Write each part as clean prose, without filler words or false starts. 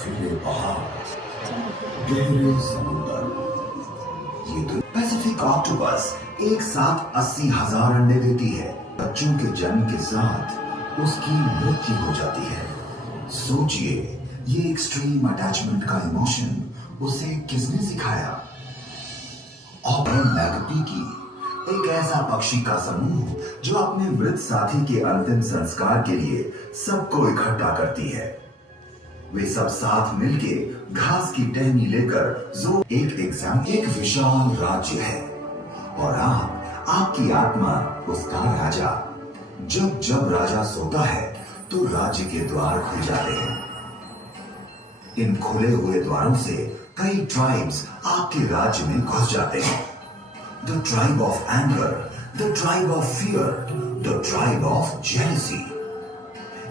बर्फीले पहाड़, गहरे समुद्र, ये तो पैसिफिक ऑक्टोपस एक साथ 80,000 अंडे देती है। बच्चों के जन्म के साथ उसकी मृत्यु हो जाती है। सोचिए, ये एक्सट्रीम अटैचमेंट का इमोशन उसे किसने सिखाया? ऑपरन मैगपी, एक ऐसा पक्षी का समूह जो अपने मृत साथी के अंतिम संस्कार के लिए सबको इकट्ठा करती है। वे सब साथ मिलके घास की टहनी लेकर जो एक विशाल राज्य है और आपकी आत्मा उसका राजा। जब जब राजा सोता है तो राज्य के द्वार खुल जाते हैं। इन खुले हुए द्वारों से कई ट्राइब्स आपके राज्य में घुस जाते हैं। The tribe of anger, the tribe of fear, the tribe of jealousy.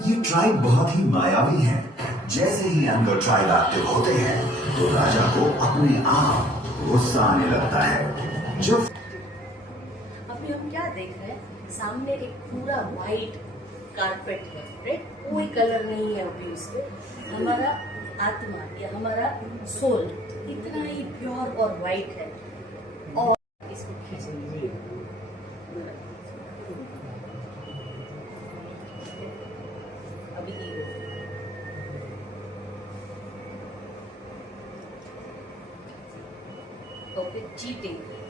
ये ट्राइब बहुत ही मायावी हैं। जैसे ही एंगर ट्राइब एक्टिव होते हैं तो राजा को अपने आप गुस्सा आने लगता है। जब अभी हम क्या देख रहे हैं, सामने एक पूरा व्हाइट कारपेट है, राइट? कोई कलर नहीं है अभी उसके। हमारा आत्मा या हमारा सोल इतना ही प्योर और व्हाइट है। और इसको खींचेंगे, अभी ओके।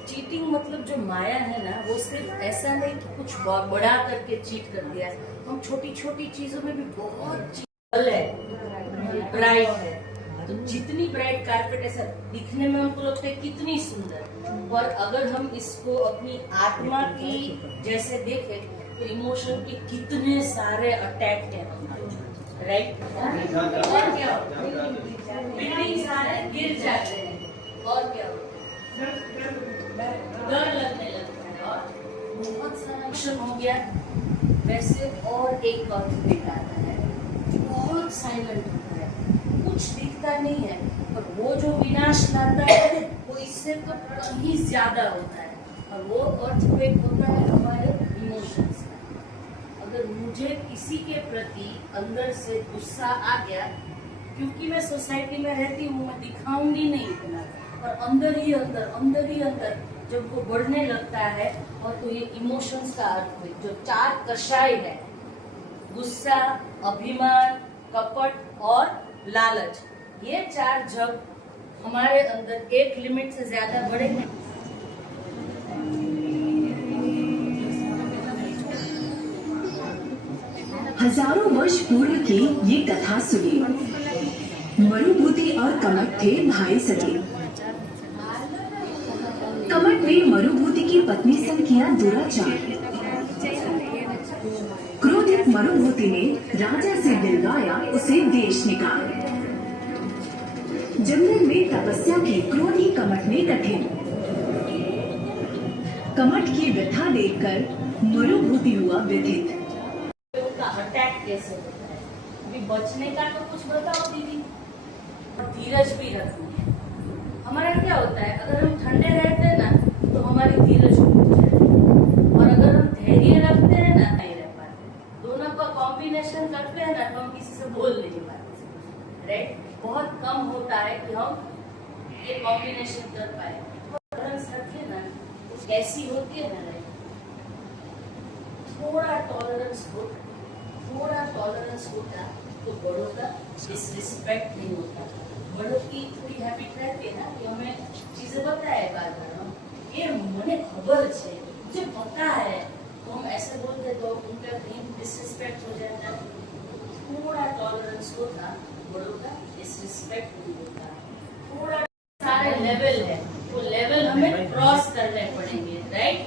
चीटिंग मतलब जो माया है ना, वो सिर्फ ऐसा नहीं कि कुछ बड़ा करके चीट कर दिया। हम छोटी छोटी चीजों में भी बहुत है, ब्राइट है। तो जितनी ब्राइट कारपेट ऐसा दिखने में हमको लगता है कितनी सुंदर, और अगर हम इसको अपनी आत्मा की जैसे देखें तो इमोशन के कितने सारे अटैक हैं, राइट? और क्या होता है, बिल्डिंग सारे गिर जाते हैं, और क्या होता है, डर लगने लगता है, और बहुत सारा इमोशन हो गया। वैसे और एक कॉन्फ्लिक्ट आता है जो बहुत साइलेंट होता है, कुछ दिखता नहीं है, पर वो जो विनाश लाता है वो इससे तो कहीं ज्यादा होता है। और वो अर्थक्वेक होता है हमारे इमोशंस का। अगर मुझे किसी के प्रति अंदर से गुस्सा आ गया, क्योंकि मैं सोसाइटी में रहती हूँ, मैं दिखाऊंगी नहीं इतना, और अंदर ही अंदर जब वो बढ़ने लगता है, और तो ये इमोशंस का अर्थक्वेक जो 4 कषाय है, गुस्सा, अभिमान, कपट और लालच, ये 4 जब हमारे अंदर एक लिमिट से ज्यादा बढ़ेंगे, हजारों वर्ष पूर्व की ये कथा सुनिए। मरुभूति और कमट थे भाई सगे। कमट ने मरुभूति की पत्नी संग किया दुराचार। क्रोधित मरुभूति ने राजा से दिलवाया उसे देश निकाल। जंगल में तपस्या की क्रोधी कमट ने कठिन। कमट की व्यथा देखकर मरुभूति हुआ व्यथित। अटैक कैसे होता है, अभी बचने का तो कुछ बताओ दीदी। धीरज भी रखनी है। हमारा क्या होता है, अगर हम ठंडे रहते हैं ना तो हमारी धीरज टूट जाती है, और अगर हम धैर्य रखते हैं ना, नहीं रह पाते। दोनों का कॉम्बिनेशन करते हैं ना तो हम किसी से बोल नहीं पाते, राइट? बहुत कम होता है कि हम ये कॉम्बिनेशन कर पाए। टॉलरेंस रखिए ना, तो कैसी होती है ना, थोड़ा टॉलरेंस होता तो बड़ों का डिसरिस्पेक्ट नहीं होता। बड़ों की थोड़ी हैबिट रहती है ना कि हमें चीजें बताए बार ये मुझे खबर है, मुझे पता है, तो हम ऐसे बोलते तो उनका कहीं डिसरिस्पेक्ट हो जाता है। थोड़ा टॉलरेंस होता, बड़ों का डिसरिस्पेक्ट नहीं होता। थोड़ा सारे लेवल है, वो लेवल हमें क्रॉस करने पड़ेंगे, राइट?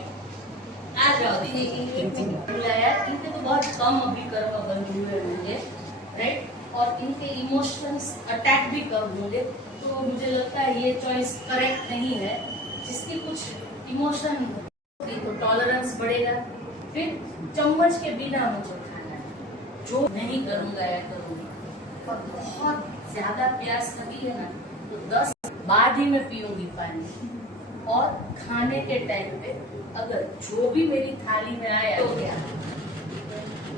आ जाओ दीदी, इनके तो बहुत कम अभी कर्म बंद हुए होंगे, राइट? और इनके इमोशंस अटैक भी कम होंगे, तो मुझे लगता है ये चॉइस करेक्ट नहीं है। जिसकी कुछ इमोशन तो टॉलरेंस बढ़ेगा। फिर चम्मच के बिना मुझे खाना है, जो नहीं करूँगा या करूँगी। और बहुत ज्यादा प्यास लगी है ना तो 10 बाद ही मैं पीऊंगी पानी। और खाने के टाइम पे अगर जो भी मेरी थाली में आया तो क्या,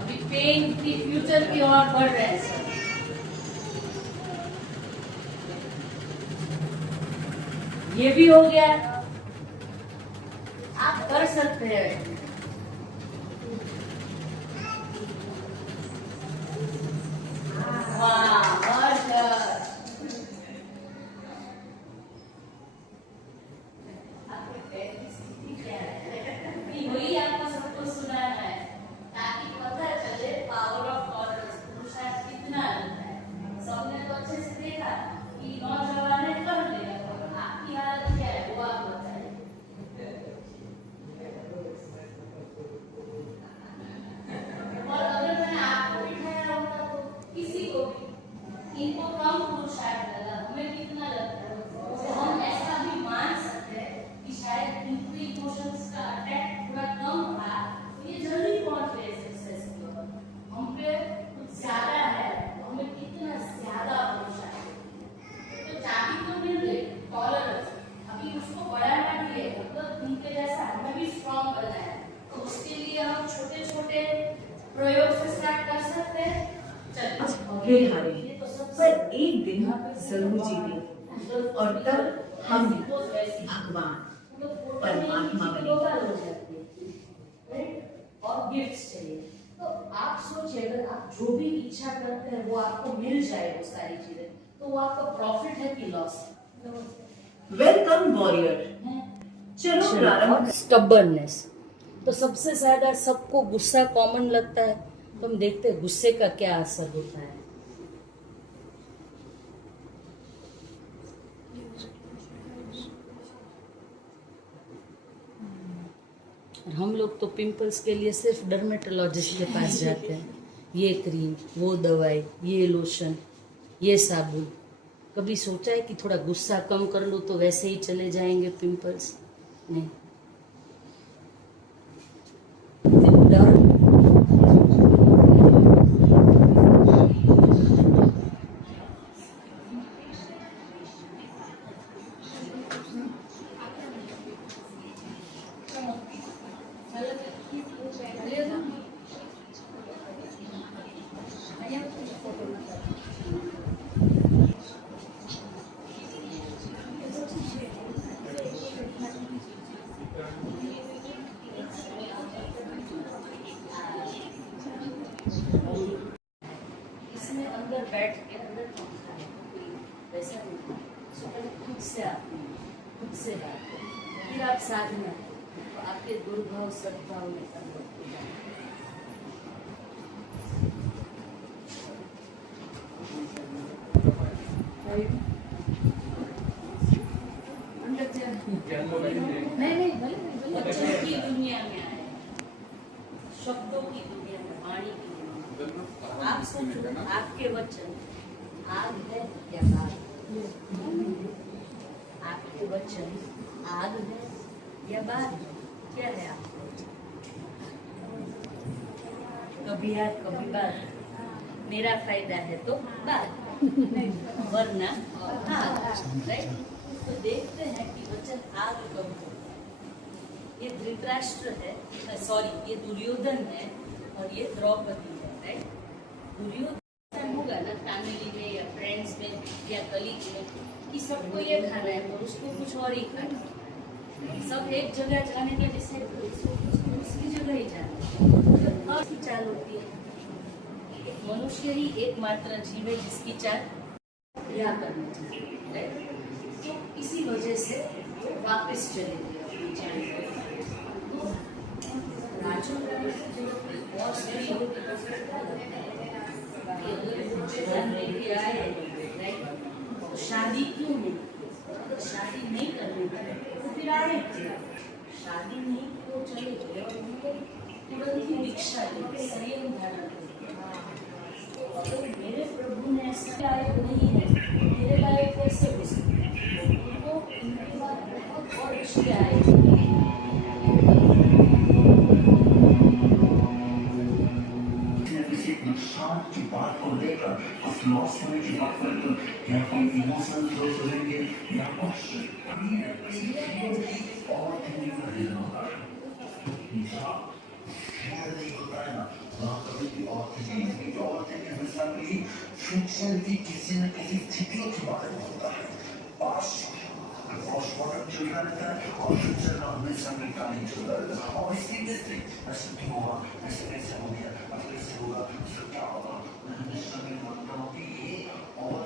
अभी पेन की फ्यूचर की ओर बढ़ रहे हैं सर। ये भी हो गया, आप कर सकते हैं। वाह, बहुत वही आपको सबको सुनाना है ताकि पता चले पावर ऑफ टॉलरेंस, पुरुषार्थ कितना है। सबने तो अच्छे से देखा कि नौजवान ने कर लिया, पर आपकी हालत क्या है वो आप बताइए। और अगर मैंने आपको बिठाया होता तो किसी को भी, इनको कम पुरुषार्थ लगा, हमें कितना लगता है, तो हम ऐसा भी मान सकते हैं कि शायद इनको इमोशंस का अटैक थोड़ा कम था, तो ये जल्दी पहुंच गए सक्सेस की ओर। हम पे कुछ ज्यादा है, हमें कितना ज्यादा पुरुषार्थ। तो चाबी तो मिल गई, टॉलरेंस, अभी उसको बढ़ाना भी है, मतलब उनके जैसा हमें भी स्ट्रॉन्ग करना है। तो उसके लिए हम छोटे छोटे प्रयोग से स्टार्ट कर सकते हैं। चलिए फिर हारेंगे, पर एक दिन जरूर जीतेंगे और तब हम भगवान परमात्मा बनेंगे। और गिफ्ट्स चाहिए, तो आप सोचिए अगर आप जो भी इच्छा करते हैं वो आपको मिल जाए, वो सारी चीजें, तो वो आपका प्रॉफिट है कि लॉस? वेलकम वॉरियर, चलो प्रारंभ। स्टबर्ननेस, तो सबसे ज्यादा सबको गुस्सा कॉमन लगता है, तो हम देखते हैं गुस्से का क्या असर होता है। हम लोग तो पिंपल्स के लिए सिर्फ डर्मेटोलॉजिस्ट के पास जाते हैं, ये क्रीम, वो दवाई, ये लोशन, ये साबुन। कभी सोचा है कि थोड़ा गुस्सा कम कर लो तो वैसे ही चले जाएंगे पिंपल्स? नहीं। डर, इसमें अंदर बैठ के अंदर पंखा है, वैसा नहीं। सो पहले खुद से आती है, खुद से बात करें, फिर आप साधना तो आपके दुर्भाव सद्भाव में परिवर्तन हो जाए। नहीं, भले वचन की दुनिया में आए, शब्दों की दुनिया में, वाणी की दुनिया में। आप सोचो, आपके वचन आग है या बाग? आपके वचन आग है या बाग? क्या है आपका वचन? कभी आग कभी बाग, मेरा फायदा है तो बाग, वरना आग, राइट? तो देखते हैं कि वचन आग कब होता है। ये धृतराष्ट्र है, सॉरी ये दुर्योधन है और ये द्रौपदी है, राइट? दुर्योधन होगा ना फैमिली में या फ्रेंड्स में या कलीग में कि सबको ये खाना है और उसको कुछ और ही खाना है। सब एक जगह जाने के डिसाइड करो, उसको उसकी जगह ही जाना है। चाल होती है, एक मनुष्य ही एकमात्र जीव है जिसकी चाल या करनी चाहिए, राइट? तो इसी वजह से वापस चले गए अपनी चाल पर। तो राजू और स्त्री लेके आए, राइट? तो शादी क्यों नहीं? अगर शादी नहीं करनी तो फिर आए क्यों? शादी नहीं तो चले गए और उनको तुरंत ही दीक्षा दी, संयम धारण किया। तो अगर मेरे प्रभु ने ऐसा लायक नहीं है, मेरे लायक कैसे हो सकते? उनको इनके बाद बहुत और रिश्ते आए। नुकसान की बात को लेकर कुछ लॉस होने की बात करके या कोई इमोशनल लॉस होंगे या कुछ और फ्रिक्शन की किसी न किसी स्थितियों के बारे में होता है। चलता रहता है और फ्यूचर का हमेशा बेटा नहीं चलता रहता है और इसकी हिस्ट्री ऐसे क्यों होगा ऐसे कैसे हो गया अब कैसे होगा इसका क्या होगा मैं हमेशा में मानता हूँ कि ये और